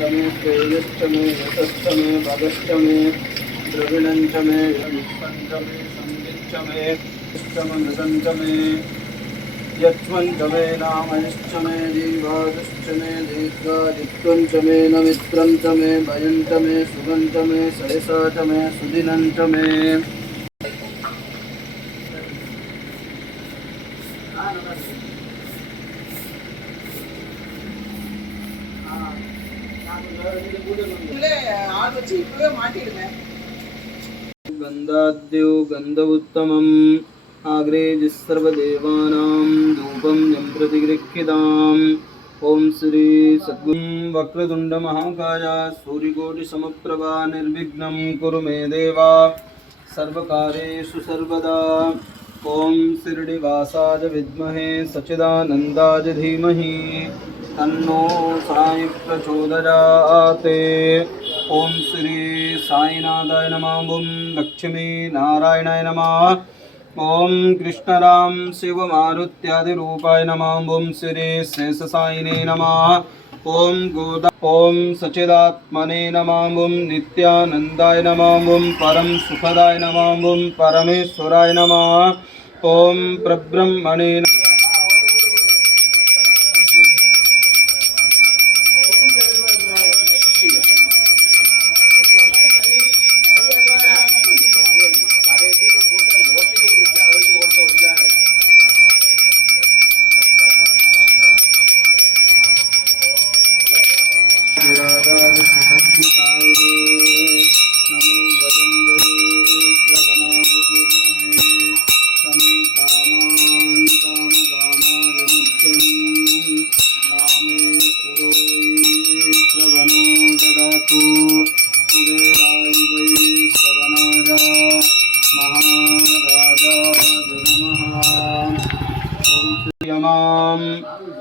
मे तेजश्च मे यशश्च मे भगश्च मे द्रविणञ्च मे विश्वञ्च मे संविच्च मे मृगञ्च मे यज्वञ्च मे नामयश्च मे जीवादश्च मे दीर्घादित्वञ्च मे नमित्रञ्च मे भयञ्च मे सुगञ्च मे सयसा च मे सुदिनञ्च मे गन्धाद्यो गन्ध उत्तमम् आग्रेजिः सर्वदेवानां धूपं यं प्रतिगृह्यताम् ओम श्री सद्गुरुं वक्रतुण्डमहाकाय सूर्यकोटिसमप्रभा निर्विघ्नं कुरु मे देवा सर्वकार्येषु सर्वदा ओम शिरडिवासाय विद्महे सच्चिदानन्दाय धीमहि तन्नो साई प्रचोदयात्। ओम श्री साईनाथाय नमः। ओम लक्ष्मी नारायणाय नमः। ओम कृष्णराम शिव मारुत्यादिरूपाय नमः। ओम श्री शेषसायिने नमः। ओम गोदा ओम सच्चिदात्मने नमः। ओम नित्यानंदाय नमः। ओम परम सुखदाय नमः। ओम परमेश्वराय नमः। ओम प्रब्रह्मणे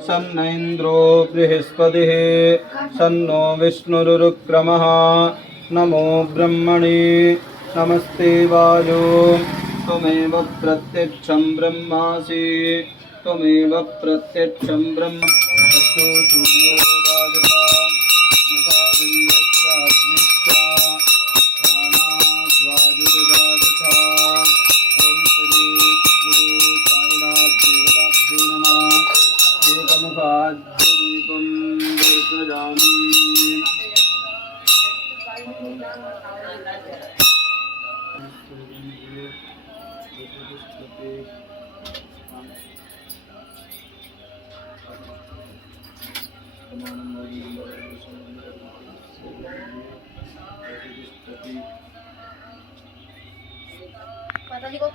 सन्न इंद्रो बृहस्पतिः सन्नो विष्णुरुक्रमः नमो ब्रह्मणे नमस्ते वायो त्वमेव प्रत्यक्षं ब्रह्मासि त्वमेव प्रत्यक्षं ब्रह्म ततो सूर्योदागता मुखादिन्द्रश्चाग्निश्च प्राणाद्वायुर्जागता। ओम श्री सद्गुरु साईनाथ देवताभ्यो नमः। एकमुखाद्यदीपं दर्शयामि। माताजी को